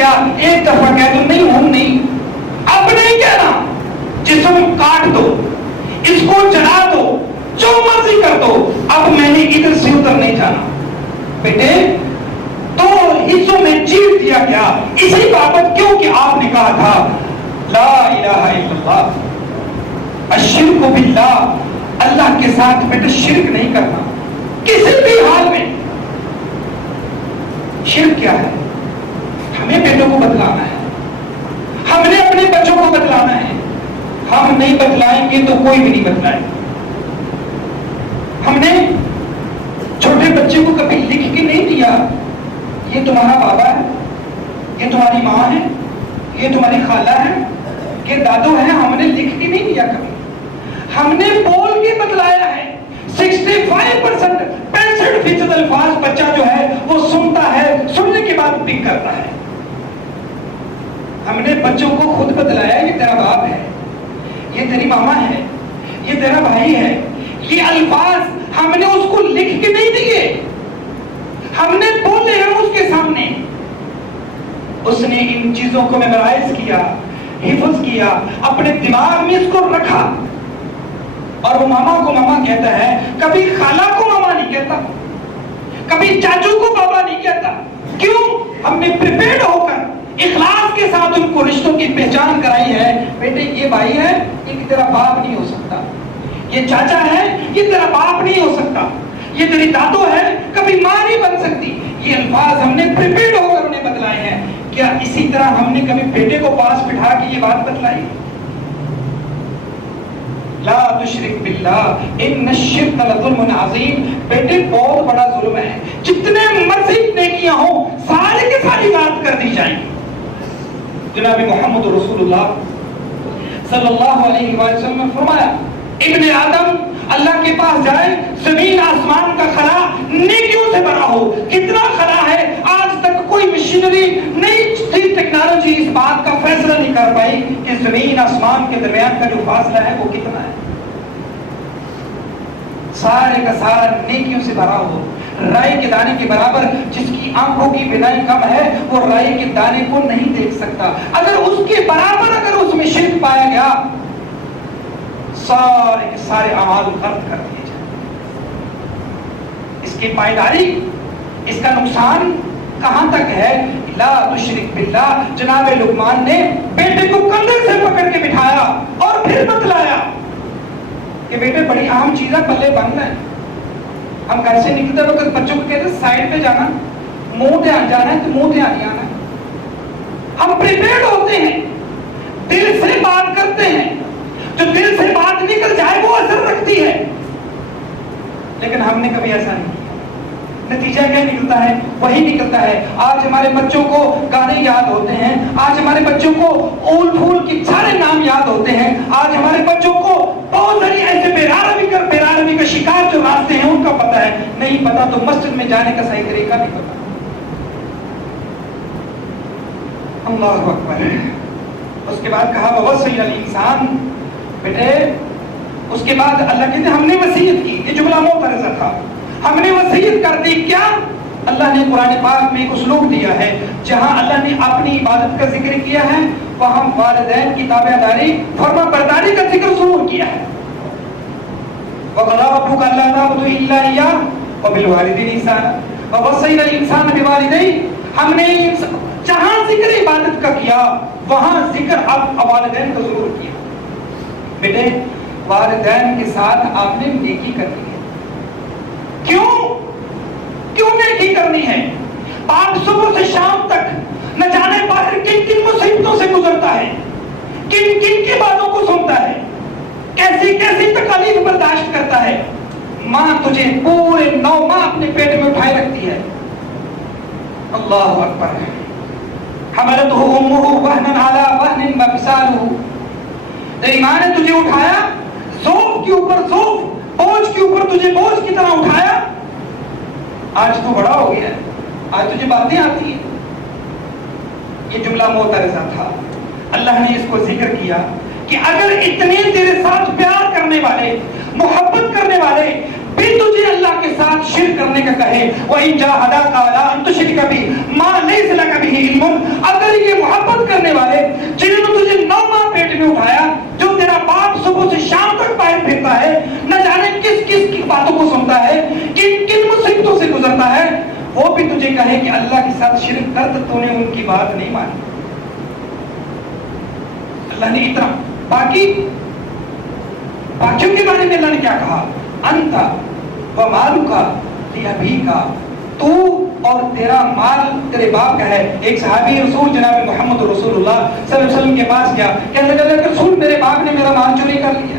گیا ایک دفعہ کہہ دو نہیں ہوں نہیں، اب نہیں کہنا، جسم کاٹ دو، اس کو جلا دو، جو مرضی کر دو، اب میں نے ادھر سے ادھر نہیں جانا۔ بیٹے دو حصوں میں چیر دیا گیا اسی بابت، کیونکہ آپ نے کہا تھا لا الہ الا اللہ، الشرک باللہ، اللہ کے ساتھ بیٹے شرک نہیں کرنا کسی بھی حال میں۔ شرک کیا ہے؟ ہمیں بیٹوں کو بتلانا ہے، ہم نے اپنے بچوں کو بتلانا ہے، ہم نہیں بتلائیں گے تو کوئی بھی نہیں بتلائے۔ ہم نے چھوٹے بچے کو کبھی لکھ کے نہیں دیا یہ تمہارا بابا ہے، یہ تمہاری ماں ہے، یہ تمہاری خالہ ہے، یہ دادو ہے، ہم نے لکھ کے نہیں دیا کبھی، ہم نے بول کے بتلایا ہے۔ 65% 65% الفاظ بچہ جو ہے وہ سنتا ہے، سننے کے بعد پک کرتا ہے۔ ہم نے بچوں کو خود بتلایا یہ تیرا باپ ہے، یہ تیری ماما ہے، یہ تیرا بھائی ہے۔ یہ الفاظ ہم نے اس کو لکھ کے نہیں دیے، ہم نے بولے ہیں اس کے سامنے، اس نے ان چیزوں کو میمورائز کیا، حفظ کیا، اپنے دماغ میں اس کو رکھا، اور وہ ماما کو ماما کہتا ہے، کبھی خالہ کو ماما نہیں کہتا، کبھی چاچو کو بابا نہیں کہتا۔ کیوں؟ ہم نے پریپیئرڈ ہو کر اخلاص کے ساتھ ان کو رشتوں کی پہچان کرائی ہے۔ بیٹے یہ بھائی ہے، یہ تیرا باپ نہیں ہو سکتا، یہ چاچا ہے، یہ تیرا باپ نہیں ہو سکتا، یہ تیری دادو ہے، کبھی ماں نہیں بن سکتی۔ یہ الفاظ ہم نے پریپیئرڈ ہو کر انہیں بتلائے ہیں۔ کیا اسی طرح ہم نے کبھی بیٹے کو پاس بٹھا کے یہ بات بتلائی؟ لا تشرک باللہ ان الشرک لظلم عظیم، بیٹے بہت بڑا ظلم ہے، جتنے مرضی نیکیاں ہوں سارے کے ساری بات کر دی جائیں گی۔ جناب محمد رسول اللہ صلی اللہ علیہ وسلم نے فرمایا ابن آدم اللہ کے پاس جائے، زمین آسمان کا خلا نیکیوں سے بھرا ہو، کتنا خلا ہے، آج تک کوئی مشینری نہیں تھی، ٹیکنالوجی اس بات کا فیصلہ نہیں کر پائی کہ زمین آسمان کے درمیان کا جو فاصلہ ہے وہ کتنا ہے، سارے کا سارا نیکیوں سے بھرا ہو، رائی کے دانے کے برابر۔ جس کی آنکھوں کی بینائی کم ہے وہ رائی کے دانے کو نہیں دیکھ سکتا، اگر اس کے برابر اگر اس میں شرک پایا گیا سارے کے سارے اعمال غرق کر دیے جائیں۔ اس کی پائیداری، اس کا نقصان کہاں تک ہے؟ لا تشرک باللہ۔ جناب لقمان نے بیٹے کو کندھے سے پکڑ کے بٹھایا اور پھر بتلایا کہ بیٹے بڑی اہم چیز ہے، پلے بند ہے۔ ہم گھر سے نکلتے وقت بچوں کو کہتے ہیں سائڈ پہ جانا، منہ دھیان جانا ہے تو منہ دھیان نہیں آنا ہے۔ ہم پریپیئرڈ ہوتے ہیں، دل سے بات کرتے ہیں، جو دل سے بات نکل جائے وہ اثر رکھتی ہے، لیکن ہم نے کبھی ایسا نہیں کیا۔ نتیجہ کیا نکلتا ہے؟ وہی نکلتا ہے۔ آج ہمارے بچوں کو گانے یاد ہوتے ہیں، آج ہمارے بچوں کو اول پھول کے سارے نام یاد ہوتے ہیں، آج ہمارے بچوں کو بہت ساری ایسے بیراروی کا شکار جو راستے ہیں ان کا پتہ ہے، نہیں پتا تو مسجد میں جانے کا صحیح طریقہ نہیں پتا۔ اللہ اکبر۔ اس کے بعد کہا ووصی الانسان، بیٹے اس کے بعد اللہ کہتے ہیں ہم نے وصیت کی، یہ جملہ معترضہ تھا، ہم نے وصیت کر دی۔ کیا؟ اللہ نے قرآن پاک میں ایک اسلوب دیا ہے، جہاں اللہ نے اپنی عبادت کا ذکر کیا ہے وہاں والدین کی تابع داری، فرما برداری کا ذکر ضرور کیا ہے۔ وَقَضَىٰ رَبُّكَ أَلَّا تَعْبُدُوا إِلَّا إِيَّاهُ وَبِالْوَالِدَيْنِ إِحْسَانًا وَوَصَّيْنَا الْإِنسَانَ بِوَالِدَيْهِ۔ ہم نے جہاں ذکر عبادت کا کیا وہاں ذکر اب والدین کا ضرور کیا۔ بیٹے والدین کے ساتھ آپ نے نیکی کرنی ہے۔ کیوں نیکی کرنی ہے؟ باپ صبح سے شام تک نہ جانے باہر کن کن مصیبتوں سے گزرتا ہے، کن کن کی باتوں کو سنتا ہے، کیسی کیسی تکالیف برداشت کرتا ہے۔ ماں تجھے پورے 9 ماہ اپنے پیٹ میں اٹھائے رکھتی ہے۔ اللہ اکبر۔ حملتہ امہ وہنا علی وہن وفصالہ، تیری ماں نے تجھے اٹھایا، ذوق کے اوپر ذوق، بوجھ کے اوپر تجھے بوجھ کی طرح اٹھایا۔ آج تو بڑا ہو گیا ہے، آج تجھے باتیں آتی ہیں۔ یہ جملہ معترضہ تھا، اللہ نے اس کو ذکر کیا کہ اگر اتنے تیرے ساتھ پیار کرنے والے، محبت کرنے والے بھی تجھے اللہ کے ساتھ شرک کرنے کا کہے وَإِن جَاهَدَاكَ عَلَىٰ أَن تُشْرِكَ بِي مَا لَيْسَ لَكَ بِهِ عِلْمٌ، اگر یہ محبت کرنے والے جنہوں نے تجھے 9 ماہ پیٹ میں اٹھایا، جو تیرا باپ صبح سے شام تک باہر پھرتا ہے، نہ جانے کس کس کی باتوں کو سنتا ہے، کن کن مصیبتوں سے گزرتا ہے، وہ بھی تجھے کہے کہ اللہ کے ساتھ شرک کر تو نے ان کی بات نہیں مانی۔ اللہ نے اتنا باقیوں کے بارے میں اللہ نے کیا کہا؟ انت ومالک لابیک، تو اور تیرا مال تیرے باپ کا ہے۔ ایک صحابی رسول جناب محمد رسول اللہ صلی اللہ علیہ وسلم کے پاس گیا، کہنے لگا کہ رسول میرے باپ نے میرا مال چوری کر لیا۔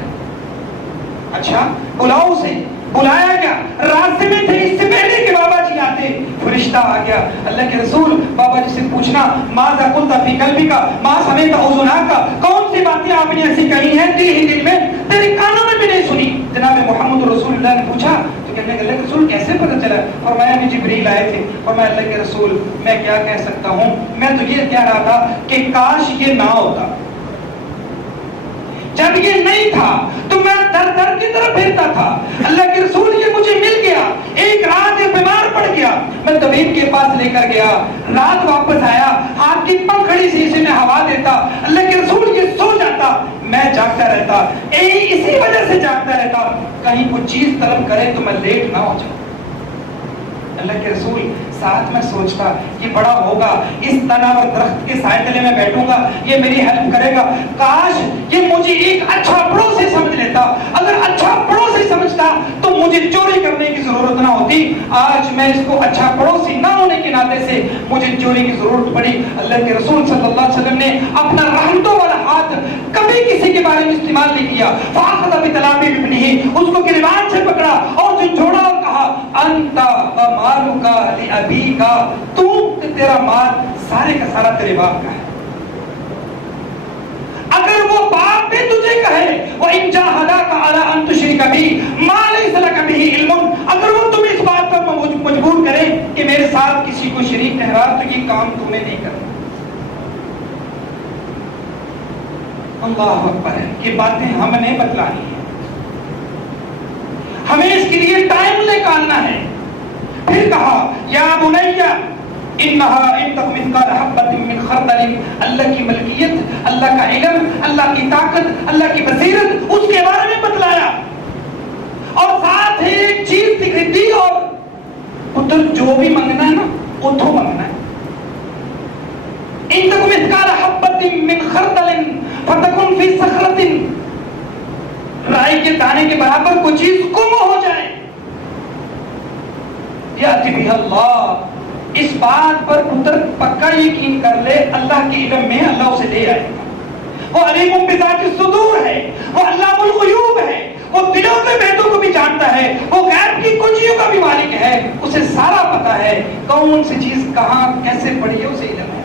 اچھا بلاؤ اسے، بلایا گیا، راستے میں تھے اس سے پہلے کہ بابا جی آتے، فرشتہ آ گیا۔ اللہ کے رسول بابا جی سے پوچھنا ماذا قلت فی قلبک ما سمعت اذناک، کون سی باتیں آپ نے ایسی کہی ہیں دل میں تیرے کانوں میں بھی نہیں سنی؟ جناب محمد رسول اللہ نے پوچھا تو کہنے لگے اللہ کے رسول کیسے پتہ چلا؟ فرمایا کہ جبریل آئے تھے۔ فرمایا اللہ کے رسول میں کیا کہہ سکتا ہوں، میں تو یہ کہہ رہا تھا کہ کاش یہ نہ ہوتا، جب یہ نہیں تھا تو میں در در کی طرف پھرتا تھا، اللہ کے رسول یہ مجھے مل گیا، ایک رات یہ بیمار پڑ گیا، میں طبیب کے پاس لے کر گیا، رات واپس آیا، ہاتھ کی پنکھڑی سے اسے میں ہوا دیتا، اللہ کے رسول یہ سو جاتا، میں جاگتا رہتا، اسی وجہ سے جاگتا رہتا کہیں کوئی چیز طلب کرے تو میں لیٹ نہ ہو جاؤں۔ اللہ کے رسول ساتھ میں سوچتا کہ بڑا ہوگا، اس تناور درخت کے سائے تلے میں بیٹھوں گا، یہ میری ہیلپ کرے گا، کاش یہ مجھے ایک اچھا پڑوسی سمجھ لیتا، اگر اچھا پڑوسی سمجھتا تو مجھے چوری کرنے کی ضرورت نہ ہوتی، آج میں اس کو اچھا پڑوسی نہ ہونے کے ناطے سے مجھے چوری کی ضرورت پڑی۔ اللہ کے رسول صلی اللہ علیہ وسلم نے اپنا رحمتوں والا ہاتھ کبھی کسی کے بارے میں استعمال نہیں کیا، فاخذ بطلابی ابنہ، اس کو گریبان سے پکڑا اور جو جھوڑا اور کہا انت ومالک لابیک، تو تیرا مال سارے کا سارا تیرے باپ کا ہے۔ اگر وہ باپ بھی تجھے کہے وَإِن جَاهَدَاكَ عَلَىٰ أَن تُشْرِكَ بِي مَا لَيْسَ لَكَ بِهِ عِلْمٌ، اگر وہ تمہیں اس بات پر مجبور کرے کہ میرے ساتھ کسی کو شریک ٹھہرا تو یہ کام تم نے نہیں کرنا۔ اللہ اکبر، یہ باتیں ہم نے بتلانی ہیں، ہمیں اس کے لیے ٹائم نکالنا ہے۔ پھر کہا یا بنیا انہا ان تک مثقال حبۃ من خردل، اللہ کی ملکیت، اللہ کا علم، اللہ کی طاقت، اللہ کی بصیرت، اس کے بارے میں بتلایا، اور ساتھ ہی ایک چیز دکھائی دی، اور پتر جو بھی منگنا ہے نا اتھو منگنا ہے۔ ان تک مثقال حبۃ من خردل فتکن فی صخرۃ، رائی کے دانے کے برابر کوئی چیز گم ہو جائے، یاتی بہ اللہ، اس بات پر پتر پکا یقین کر لے اللہ کے علم میں اللہ اسے لے آئے گا۔ وہ علیم بذات الصدور ہے، وہ علام الغیوب ہے، وہ دلوں کے بہتوں کو بھی جانتا ہے، وہ غیب کی کنجیوں کا بھی مالک ہے، اسے سارا پتا ہے کون سی چیز کہاں کیسے پڑی ہے، اسے علم ہے۔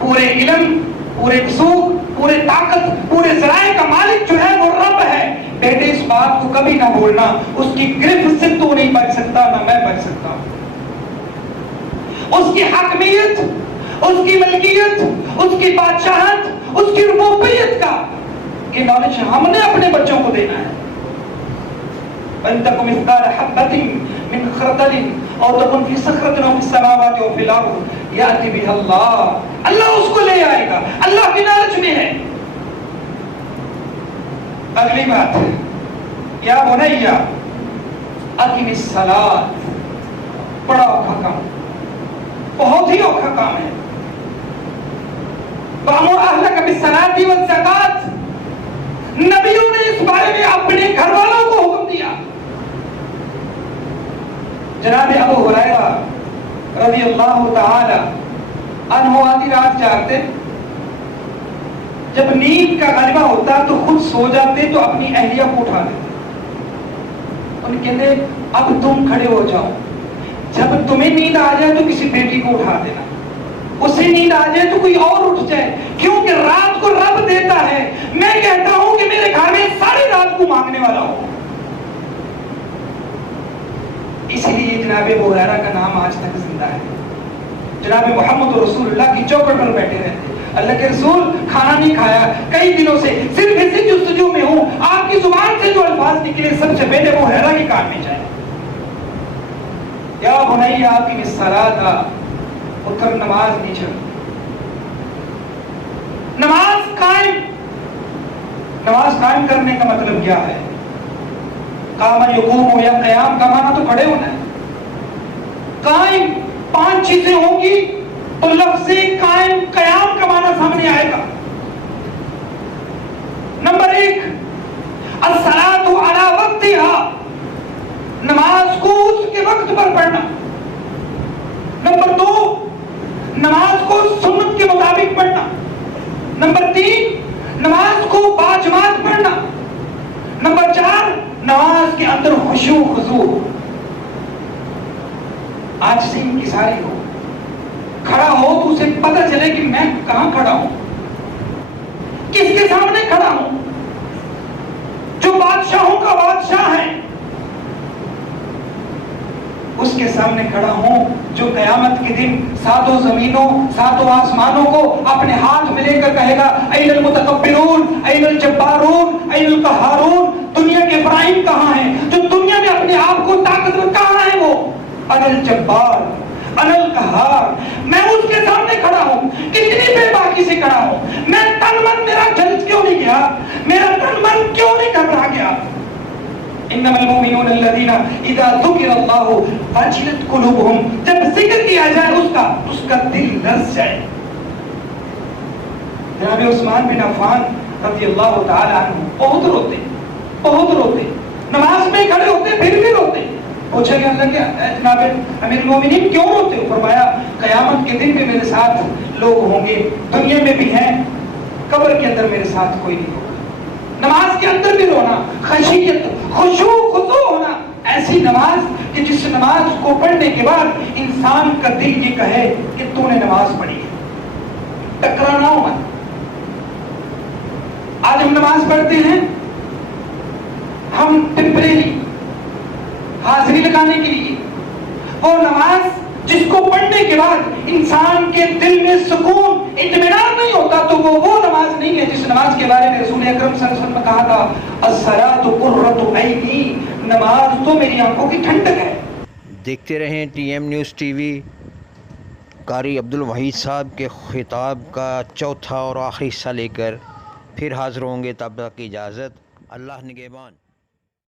پورے علم، پورے وسوخ، پورے طاقت، پورے ذرائع کا مالک جو ہے وہ رب ہے۔ بیٹے اس بات کو کبھی نہ بھولنا، اس کی گرفت سے تو نہیں بچ سکتا، نہ میں بچ سکتا ہوں۔ اس کی حاکمیت، اس کی ملکیت، اس کی بادشاہت، اس کی ربوبیت کا یہ نالج ہم نے اپنے بچوں کو دینا ہے۔ وَإِن تَكُ مِثْقَالَ حَبَّةٍ مِّنْ خَرْدَلٍ أَوْ تَكُنْ فِي صَخْرَةٍ أَوْ فِي السَّمَاوَاتِ أَوْ فِي الْأَرْضِ يَأْتِ بِهَا اللَّهُ، اللہ اس کو لے آئے گا، اللہ کی نالج میں ہے۔ اگلی بات ہے یا بنیا اقم الصلاۃ، بڑا اوکھا کام، بہت ہی اوکھا کام ہے۔ وَأْمُرْ أَهْلَكَ بِالصَّلَاةِ وَالزَّكَاةِ، نبیوں نے اس بارے میں اپنے گھر والوں کو حکم دیا۔ جناب ابو ہریرہ رضی اللہ تعالی عنہ آدھی رات جاگتے، جب نیند کا غلبہ ہوتا تو خود سو جاتے تو اپنی اہلیہ کو اٹھا دیتے، ان کہتے اب تم کھڑے ہو جاؤ، جب تمہیں نیند آ جائے تو کسی بیٹی کو اٹھا دینا، اسے نیند آ جائے تو کوئی اور اٹھ جائے، کیونکہ رات کو رب دیتا ہے۔ میں کہتا ہوں کہ میرے گھر میں ساری رات کو مانگنے والا ہو۔ اس لیے جناب ابو ہریرہ کا نام آج تک زندہ ہے۔ جناب محمد رسول اللہ کی چوکھٹ پر بیٹھے رہتے، اللہ کے رسول کھانا نہیں کھایا کئی دنوں سے، صرف اسی جستجو میں ہوں، آپ کی زبان سے جو الفاظ نکلے سب سے پہلے وہ بنیا اقم الصلاۃ، اٹھر نماز نہیں چل، نماز قائم۔ نماز قائم کرنے کا مطلب کیا ہے؟ قام یقوم یا قیام کا معنی تو کھڑے ہونا ہے۔ قائم 5 چیزیں ہوں گی تو لفظ قائم قیام کا معنی سامنے آئے گا۔ نمبر 1 الصلاۃ علی وقتہا، نماز کو اس کے وقت پر پڑھنا۔ نمبر 2 نماز کو سنت کے مطابق پڑھنا۔ نمبر 3 نماز کو باجماعت پڑھنا۔ نمبر 4 نماز کے اندر خشوع خضوع۔ آج سے ان کی ساری ہو، کھڑا ہو تو اسے پتہ چلے کہ میں کہاں کھڑا ہوں، کس کے سامنے کھڑا ہوں، جو بادشاہوں کا بادشاہ ہے اس کے سامنے کھڑا ہوں، جو قیامت کے دن 7 زمینوں 7 آسمانوں کو اپنے ہاتھ میں لے کر کہے گا این المتکبرون این الجبارون این القہارون، دنیا کے ابراہیم کہاں ہیں، جو دنیا میں اپنے آپ کو طاقتور کہاں ہے، وہ انا الجبار انا القہار، میں اس کے سامنے کھڑا ہوں، کتنی بے باکی سے کھڑا ہوں، میں تن من میرا جلد کیوں نہیں گیا، میرا تن من کیوں نہیں گھبرا گیا۔ انما المؤمنون الذين اذا ذكر الله وجلت قلوبهم، جب ذکر کیا جائے اس کا دل لرز جائے۔ جناب عثمان بن عفان رضی اللہ تعالی عنہ بہت روتے، نماز میں کھڑے ہوتے پھر بھی روتے۔ پوچھا کہ اللہ کیا جناب امیر المومنین کیوں روتے ہو؟ فرمایا قیامت کے دن میں میرے ساتھ لوگ ہوں گے، دنیا میں بھی ہیں، قبر کے اندر میرے ساتھ کوئی نہیں ہوگا۔ نماز کے اندر بھی رونا، خشیت خشوع خضوع ہونا، ایسی نماز کہ جس نماز کو پڑھنے کے بعد انسان کا دل یہ کہے کہ تو نے نماز پڑھی ہے، ٹکرانا ہو مت۔ آج ہم نماز پڑھتے ہیں، ہم ٹیمپریری حاضری لگانے کے لیے، وہ نماز جس کو پڑھنے کے بعد انسان کے دل میں سکون اطمینان نہیں ہوتا، تو وہ نماز نہیں ہے جس نماز کے بارے میں رسول اکرم صلی اللہ علیہ وسلم نے کہا تھا الصلاۃ قرۃ عینی، نماز تو میری آنکھوں کی ٹھنڈک ہے۔ دیکھتے رہیں T M news T V. قاری عبدالوحید صاحب کے خطاب کا چوتھا اور آخری حصہ لے کر پھر حاضر ہوں گے، تب تک کی اجازت، اللہ نگہبان۔